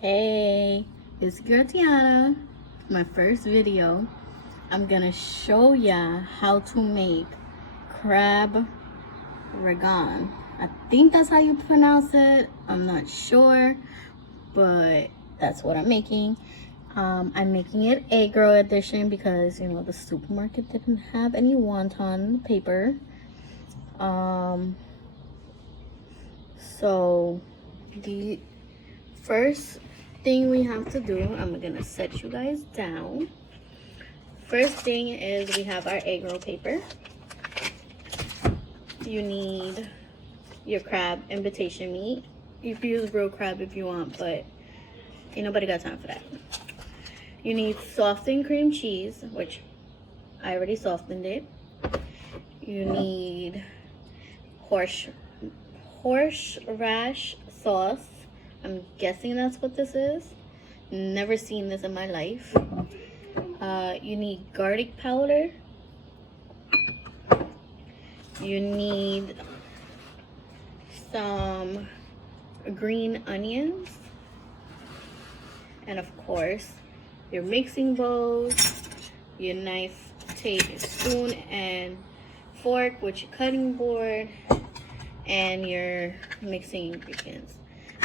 Hey, it's girl Tiana. My first video. I'm gonna show ya how to make crab Rangoon. I think that's how you pronounce it. I'm not sure, but that's what I'm making. I'm making it egg roll edition because the supermarket didn't have any wonton paper. So the first thing we have to do, I'm gonna set you guys down. First thing is we have our egg roll paper. You need your crab invitation meat. You can use grilled crab if you want, but ain't nobody got time for that. You need softened cream cheese, which I already softened it. You need horseradish sauce. I'm guessing that's what this is. Never seen this in my life. You need garlic powder. You need some green onions. And of course, your mixing bowls, your knife, spoon, and fork with your cutting board, and your mixing ingredients.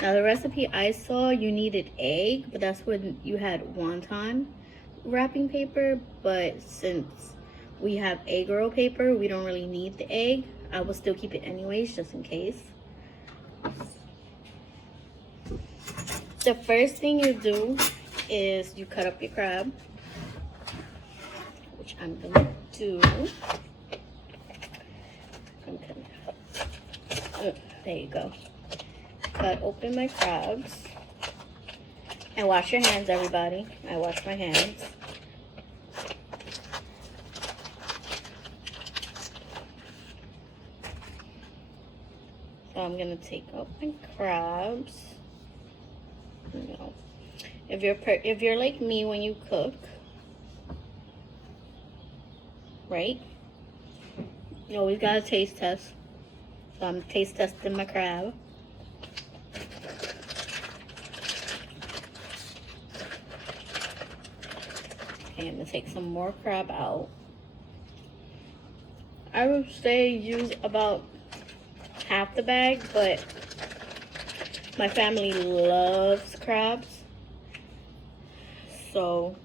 Now the recipe I saw, you needed egg, but that's when you had wonton wrapping paper. But since we have egg roll paper, we don't really need the egg. I will still keep it anyways, just in case. The first thing you do is you cut up your crab, which I'm gonna do. There you go. Cut open my crabs. And wash your hands, everybody. I wash my hands. So I'm gonna take out my crabs. If you're like me when you cook, right? You always gotta taste test. So I'm taste testing my crab. Okay, I'm gonna take some more crab out. I would say use about half the bag, but my family loves crabs, so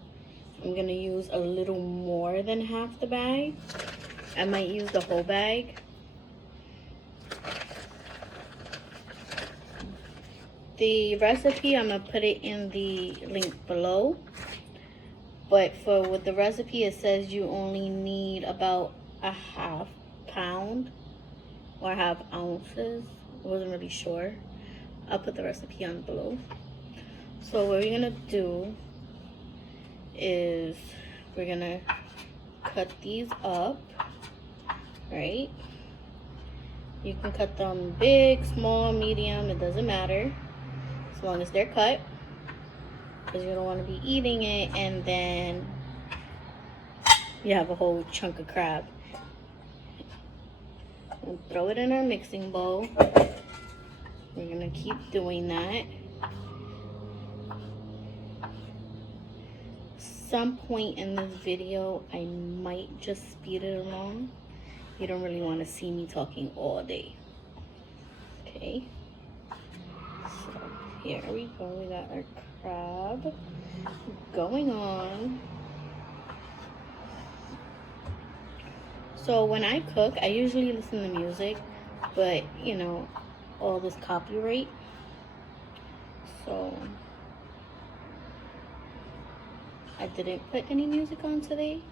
I'm gonna use a little more than half the bag. I might use the whole bag. The recipe, I'm gonna put it in the link below, but with the recipe it says you only need about a half pound or half ounces. I wasn't really sure. I'll put the recipe on below. So what we're gonna do is we're gonna cut these up, right? You can cut them big, small, medium, it doesn't matter, as long as they're cut, because you don't want to be eating it and then you have a whole chunk of crab. And throw it in our mixing bowl. We're gonna keep doing that. Some point in this video, I might just speed it along. You don't really want to see me talking all day. Okay. So here we go. We got our crab going on. So when I cook, I usually listen to music, but all this copyright. So I didn't put any music on today,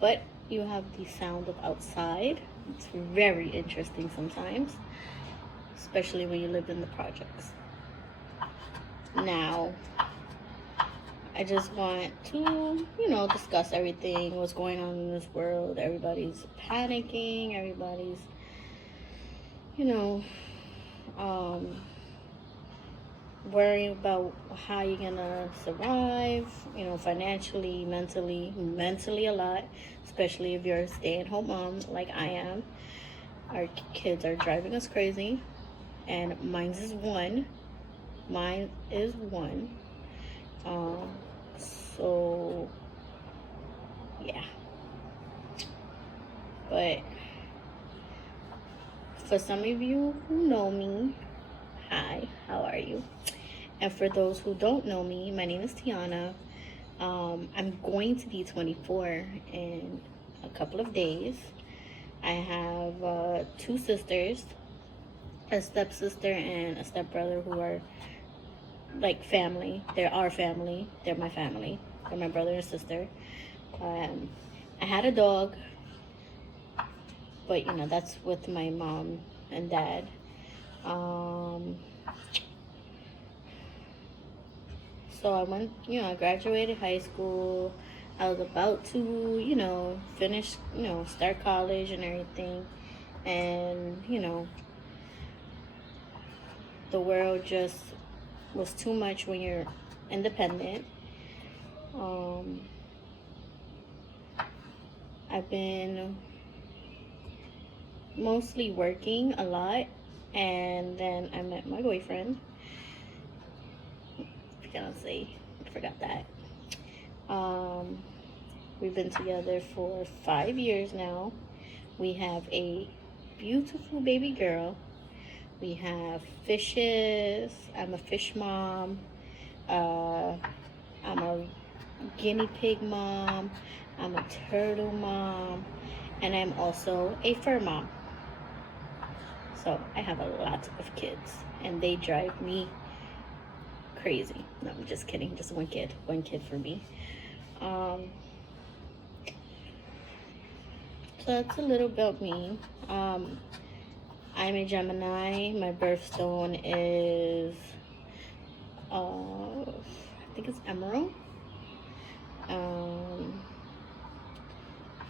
but you have the sound of outside. It's very interesting sometimes, especially when you live in the projects. Now, I just want to, discuss everything, what's going on in this world. Everybody's panicking, everybody's, worrying about how you're gonna survive, financially, mentally a lot, especially if you're a stay-at-home mom like I am. Our kids are driving us crazy, and mine's is one. Mine is 1. So yeah, but for some of you who know me, hi, how are you? And for those who don't know me, my name is Tiana. I'm going to be 24 in a couple of days. I have 2 sisters, a stepsister and a stepbrother, who are like family. They're our family. They're my family. They're my brother and sister. I had a dog, but you know, that's with my mom and dad. So I went, you know, I graduated high school. I was about to, you know, finish, you know, start college and everything. And, you know, the world just was too much when you're independent. I've been mostly working a lot, and then I met my boyfriend, fiance, I forgot that. We've been together for 5 years now. We have a beautiful baby girl. We have fishes. I'm a fish mom. I'm a guinea pig mom. I'm a turtle mom. And I'm also a fur mom. So I have a lot of kids, and they drive me crazy. No, I'm just kidding. Just one kid for me. So that's a little about me. I'm a Gemini. My birthstone is I think it's emerald.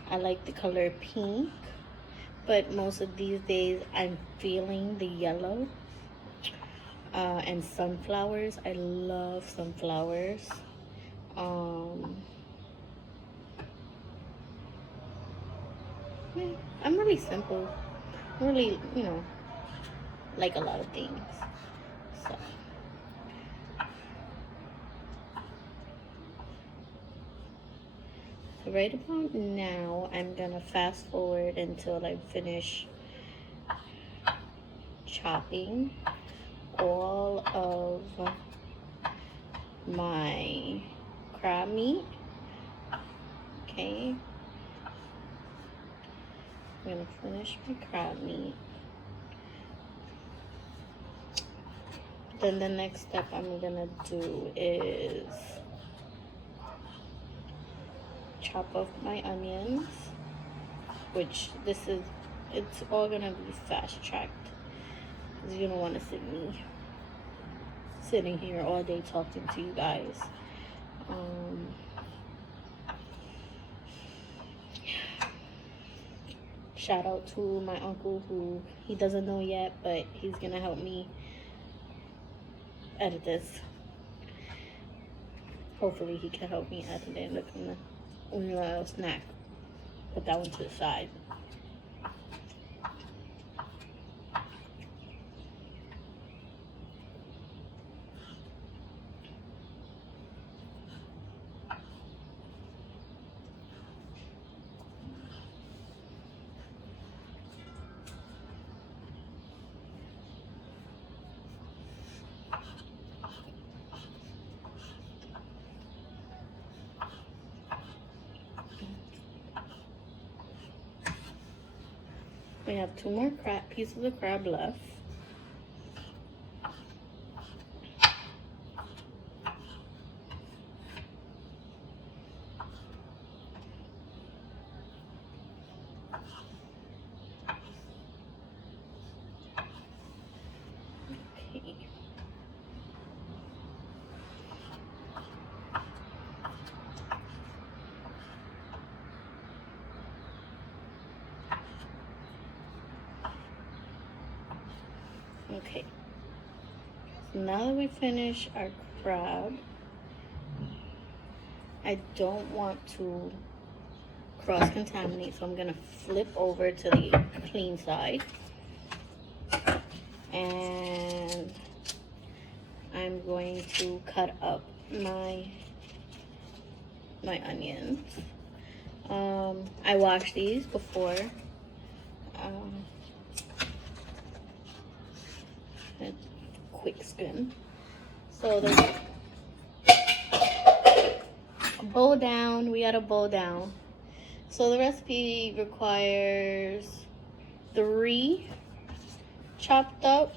I like the color pink, but most of these days I'm feeling the yellow. And sunflowers. I love sunflowers. I'm really simple. I'm really, you know, like a lot of things. So right about now, I'm gonna fast forward until I finish chopping all of my crab meat. Okay, I'm gonna finish my crab meat. Then the next step I'm gonna do is chop off my onions, which it's all gonna be fast tracked, because you don't want to see me sitting here all day talking to you guys. Shout out to my uncle, who he doesn't know yet, but he's gonna help me edit this. Hopefully he can help me edit it. Look, I'm gonna snack. Put that one to the side. We have 2 more pieces of crab left. Okay. Okay, so now that we finish our crab, I don't want to cross-contaminate, so I'm gonna flip over to the clean side, and I'm going to cut up my onions. I washed these before. Quick skin. So the bowl down. We got a bowl down. So the recipe requires 3 chopped up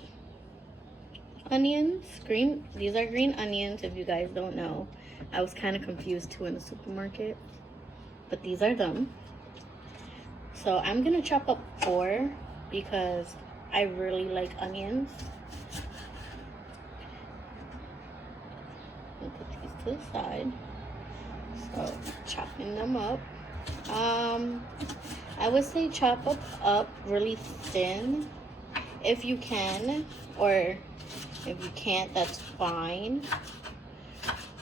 onions. Green. These are green onions. If you guys don't know, I was kind of confused too in the supermarket, but these are them. So I'm gonna chop up 4 because I really like onions. I'll put these to the side. So chopping them up. I would say chop up really thin if you can, or if you can't, that's fine.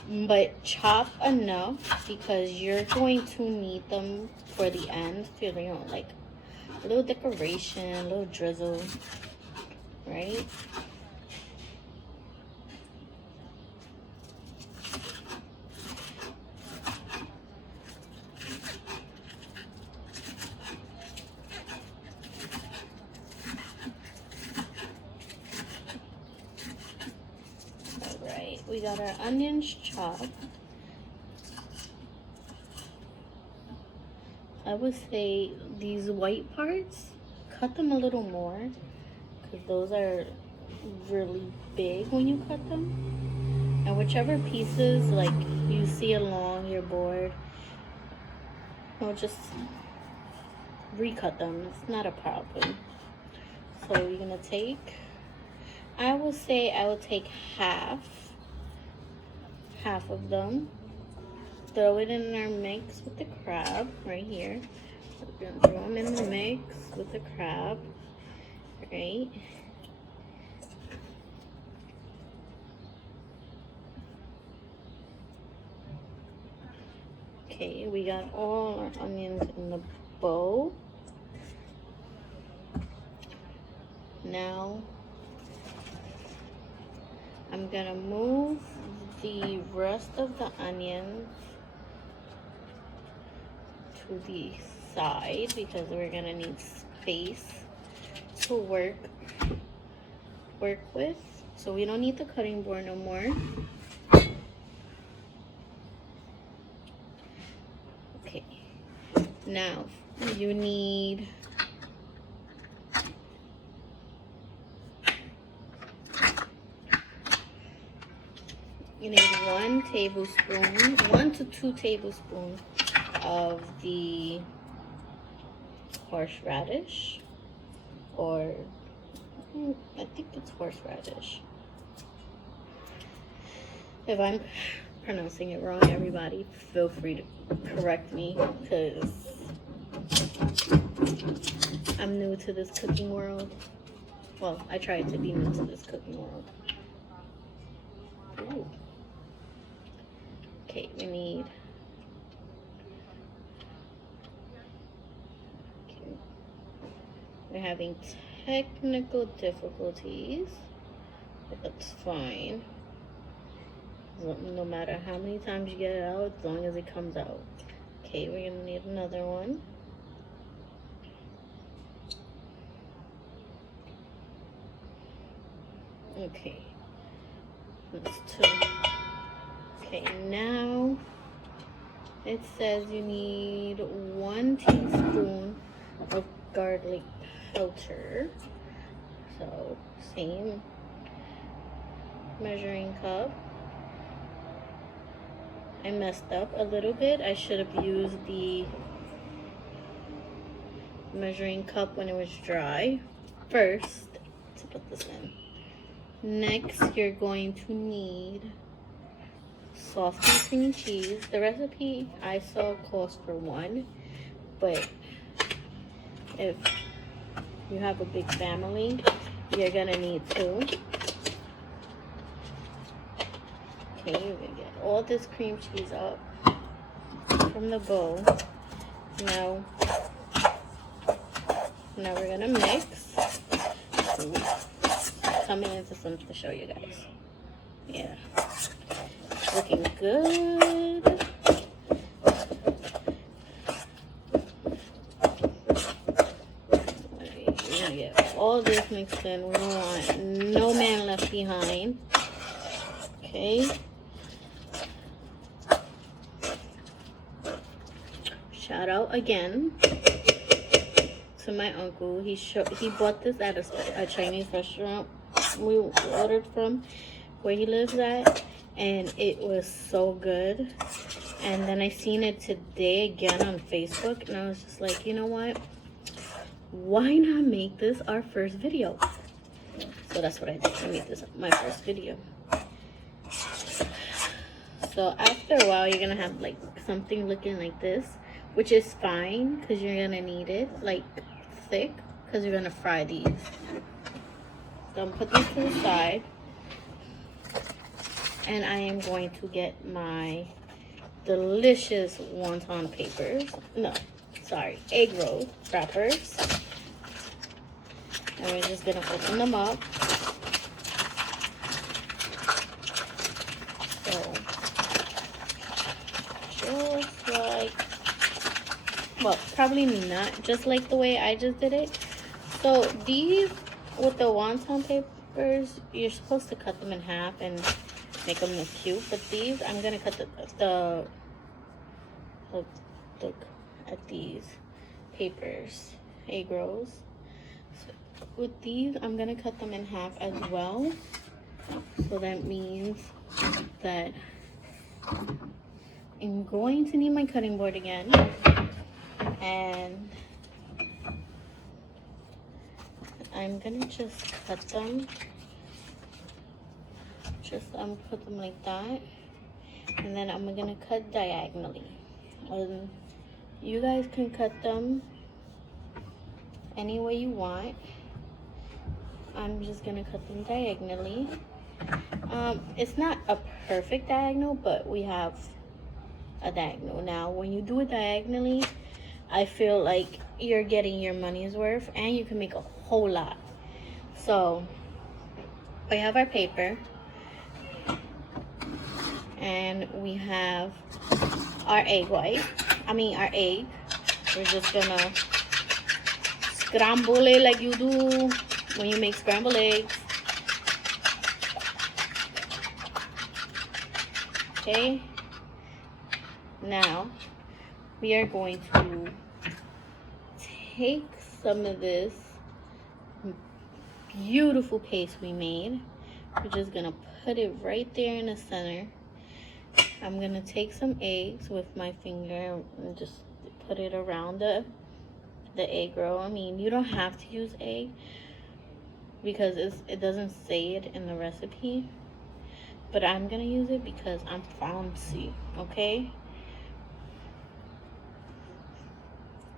But chop enough because you're going to need them for the end. You know, like a little decoration, a little drizzle, right? Alright, we got our onions chopped. I would say these white parts, cut them a little more because those are really big when you cut them. And whichever pieces like you see along your board, you'll just recut them. It's not a problem. So you're gonna take, I would say I would take half of them. Throw it in our mix with the crab right here. We're gonna throw them in the mix with the crab, right? Okay, we got all our onions in the bowl. Now, I'm gonna move the rest of the onions to the side because we're gonna need space to work with. So we don't need the cutting board no more. Okay, now you need You need 1 tablespoon, 1 to 2 tablespoons of the horseradish, or I think it's horseradish. If I'm pronouncing it wrong, everybody feel free to correct me because I'm new to this cooking world. Well, I tried to be new to this cooking world. Ooh. Okay, we need we're having technical difficulties, but that's fine. No matter how many times you get it out, as long as it comes out. Okay, we're gonna need another one. Okay, that's 2. Okay, now it says you need 1 teaspoon of garlic powder. So same measuring cup. I messed up a little bit. I should have used the measuring cup when it was dry first to put this in. Next, you're going to need soft cream cheese. The recipe I saw calls for 1, but if you have a big family, you're gonna need 2. Okay, you're gonna get all this cream cheese up from the bowl. Now we're gonna mix. Coming into something to show you guys. Yeah, looking good. Okay, we're gonna get all this mixed in. We don't want no man left behind. Okay. Shout out again to my uncle. He bought this at a Chinese restaurant we ordered from where he lives at, and it was so good. And then I seen it today again on Facebook, and I was just like, you know what? Why not make this our first video? So that's what I did. I made this my first video. So after a while, you're gonna have like something looking like this, which is fine because you're gonna need it like thick because you're gonna fry these. So I'm gonna put these to the side, and I am going to get my delicious wonton papers. No, sorry, egg roll wrappers. And we're just gonna open them up. So just like, well, probably not just like the way I just did it. So these, with the wonton papers, you're supposed to cut them in half and make them look cute. But these, I'm gonna cut look at these papers, egg rolls. So with these, I'm gonna cut them in half as well. So that means that I'm going to need my cutting board again, and I'm gonna just cut them. Put them like that, and then I'm gonna cut diagonally. You guys can cut them any way you want. I'm just gonna cut them diagonally. It's not a perfect diagonal, but we have a diagonal. Now, when you do it diagonally, I feel like you're getting your money's worth, and you can make a whole lot. So we have our paper, and we have our egg white. Our egg. We're just gonna scramble it like you do when you make scrambled eggs. Okay. Now we are going to take some of this beautiful paste we made. We're just gonna put it right there in the center. I'm gonna take some eggs with my finger and just put it around the egg roll. You don't have to use egg because it doesn't say it in the recipe, but I'm gonna use it because I'm fancy, okay?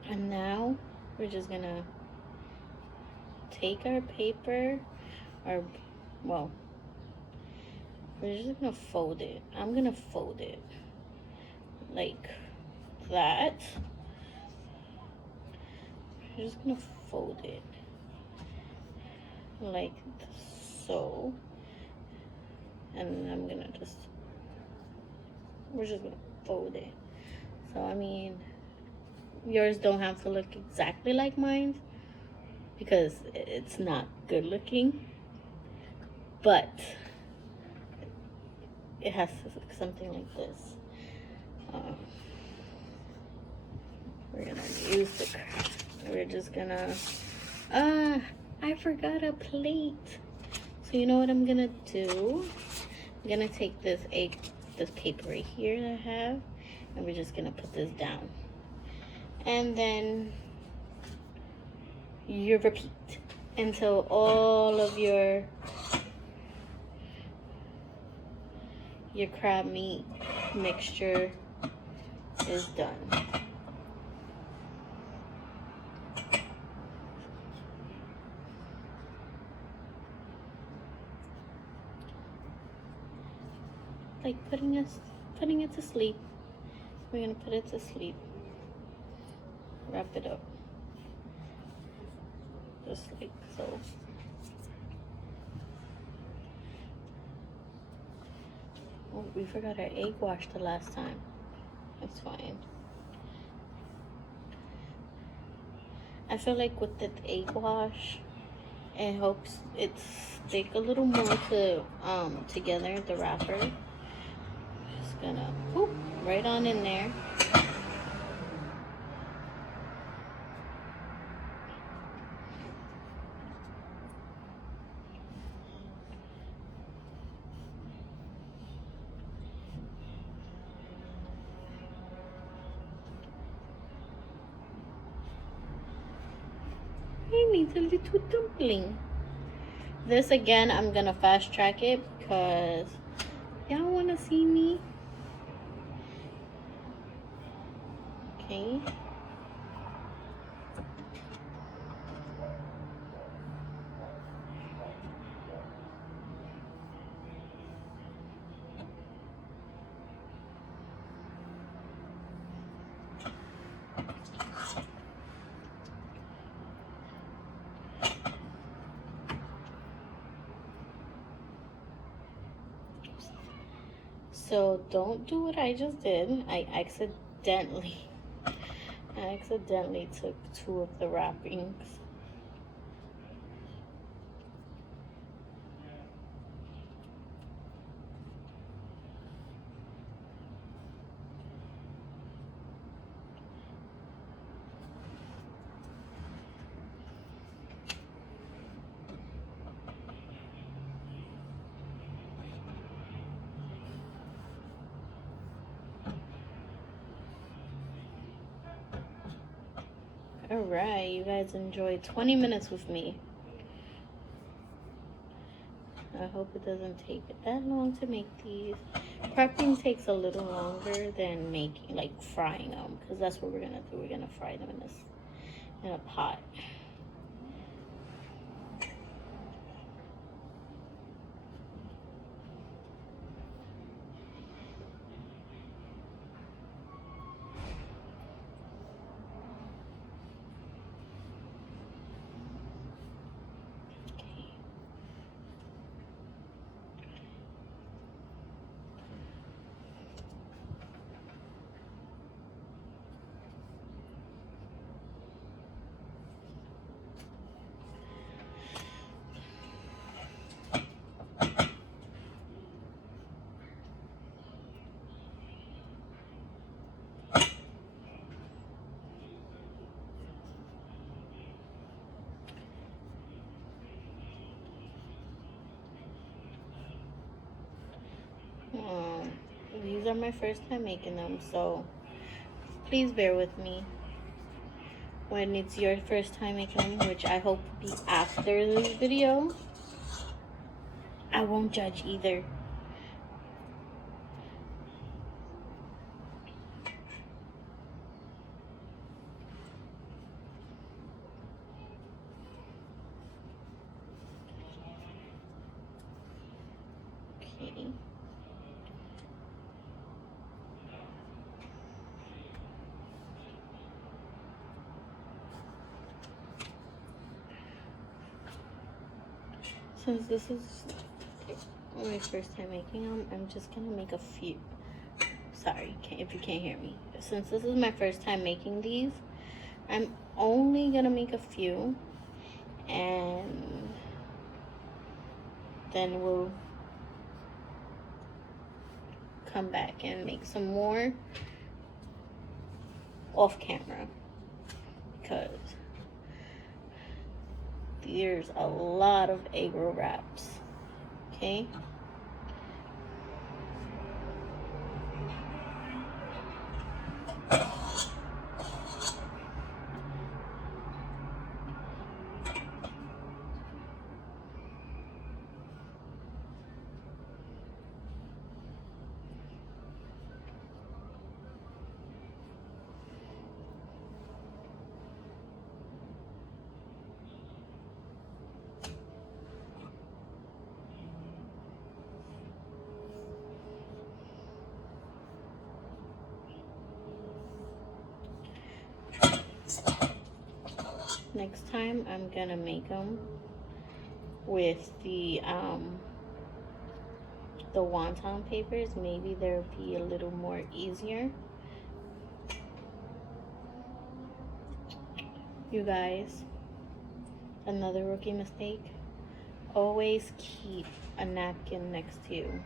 And now we're just gonna take our paper, we're just gonna fold it. I'm gonna fold it like that. We're just gonna fold it like so. And we're just gonna fold it. So yours don't have to look exactly like mine because it's not good looking, but it has to look something like this. We're gonna use we're just gonna, I forgot a plate. So you know what I'm gonna do? I'm gonna take this paper right here that I have, and we're just gonna put this down. And then you repeat until all of your crab meat mixture is done. Like putting it to sleep. We're gonna put it to sleep. Wrap it up. Just like so. Oh, we forgot our egg wash the last time. That's fine. I feel like with the egg wash, it helps it stick a little more to together, the wrapper. Just gonna poop right on in there. I need a little dumpling. This again, I'm gonna fast track it because y'all wanna see me. Okay. So don't do what I just did. I accidentally took 2 of the wrappings. Alright, you guys enjoyed 20 minutes with me. I hope it doesn't take that long to make these. Prepping takes a little longer than making, like frying them, because that's what we're gonna do. We're gonna fry them in a pot. These are my first time making them, so please bear with me when it's your first time making them, which I hope will be after this video. I won't judge either. Okay. Since this is my first time making them, I'm just gonna make a few. Sorry, if you can't hear me. Since this is my first time making these, I'm only gonna make a few, and then we'll come back and make some more off camera, because there's a lot of egg roll wraps. Okay. Next time I'm gonna make them with the the wonton papers, maybe they'll be a little more easier. You guys, another rookie mistake, always keep a napkin next to you.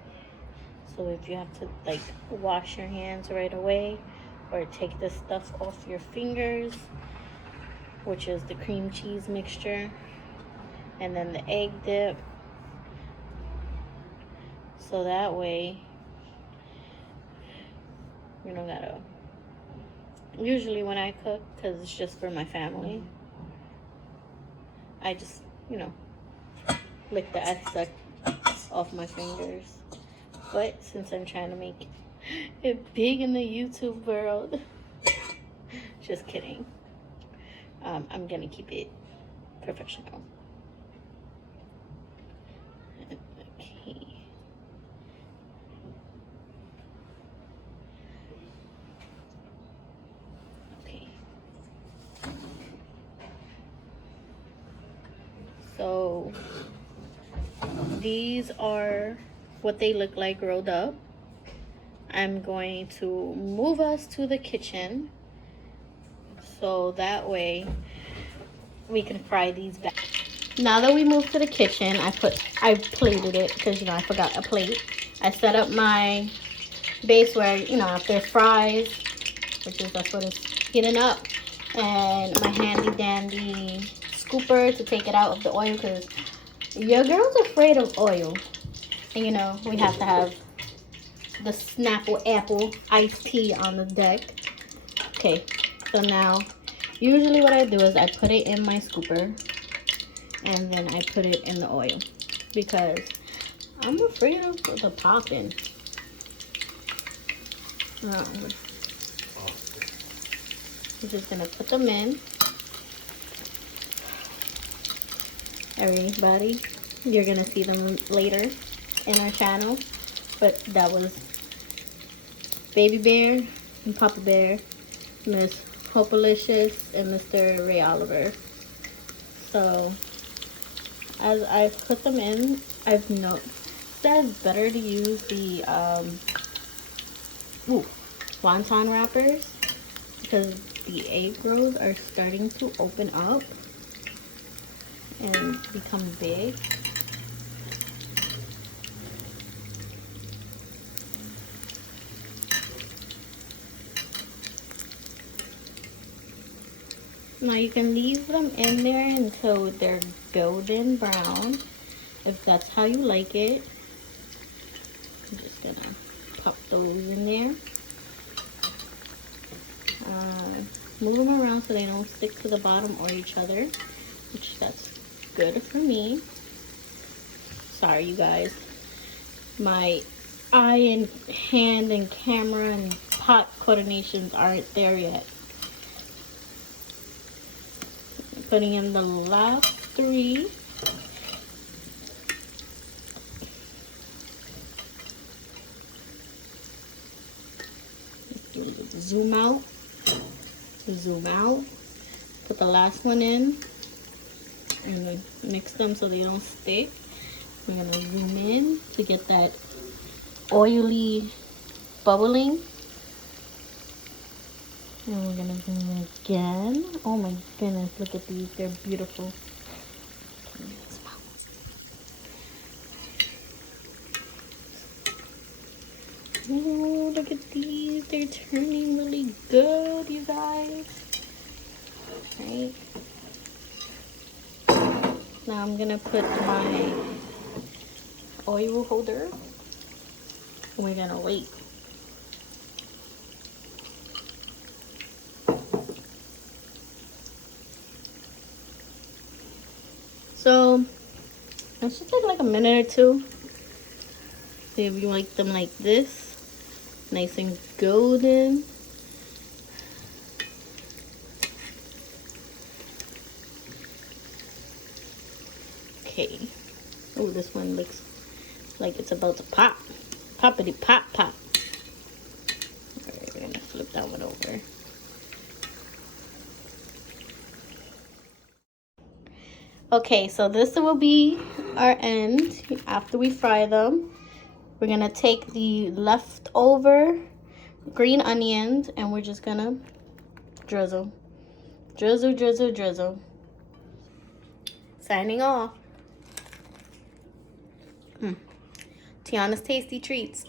So if you have to like wash your hands right away or take this stuff off your fingers, which is the cream cheese mixture and then the egg dip, so that way you don't gotta, usually when I cook, because it's just for my family, I just, you know, lick the excess off my fingers. But since I'm trying to make it big in the YouTube world, just kidding, I'm gonna keep it professional. Okay. Okay. So these are what they look like rolled up. I'm going to move us to the kitchen so that way we can fry these back. Now that we moved to the kitchen, I plated it because, you know, I forgot a plate. I set up my base where, you know, after it fries, which is that's what it's heating up, and my handy dandy scooper to take it out of the oil, because your girl's afraid of oil. And you know, we have to have the Snapple Apple iced tea on the deck. Okay, so now, usually what I do is I put it in my scooper and then I put it in the oil because I'm afraid of the popping. I'm just gonna put them in. Everybody, you're gonna see them later in our channel, but that was Baby Bear and Papa Bear, Miss Hopalicious, and Mr. Ray Oliver. So as I put them in, I've noticed that it's better to use the wonton wrappers because the egg rolls are starting to open up and become big. Now you can leave them in there until they're golden brown, if that's how you like it. I'm just gonna pop those in there. Move them around so they don't stick to the bottom or each other, which that's good for me. Sorry you guys, my eye and hand and camera and pot coordinations aren't there yet. Putting in the last 3. Zoom out. Zoom out. Put the last one in. And then mix them so they don't stick. We're going to zoom in to get that oily bubbling. And we're gonna zoom in again. Oh my goodness, look at these, they're beautiful. Oh, look at these, they're turning really good, you guys. Right. Now I'm gonna put my oil holder. And we're gonna wait. So it should take like a minute or two. See if you like them like this, nice and golden. Okay. Oh, this one looks like it's about to pop. Poppity pop pop. Alright, we're gonna flip that one over. Okay, so this will be our end after we fry them. We're gonna take the leftover green onions and we're just gonna drizzle. Drizzle, drizzle, drizzle. Signing off. Tiana's Tasty Treats.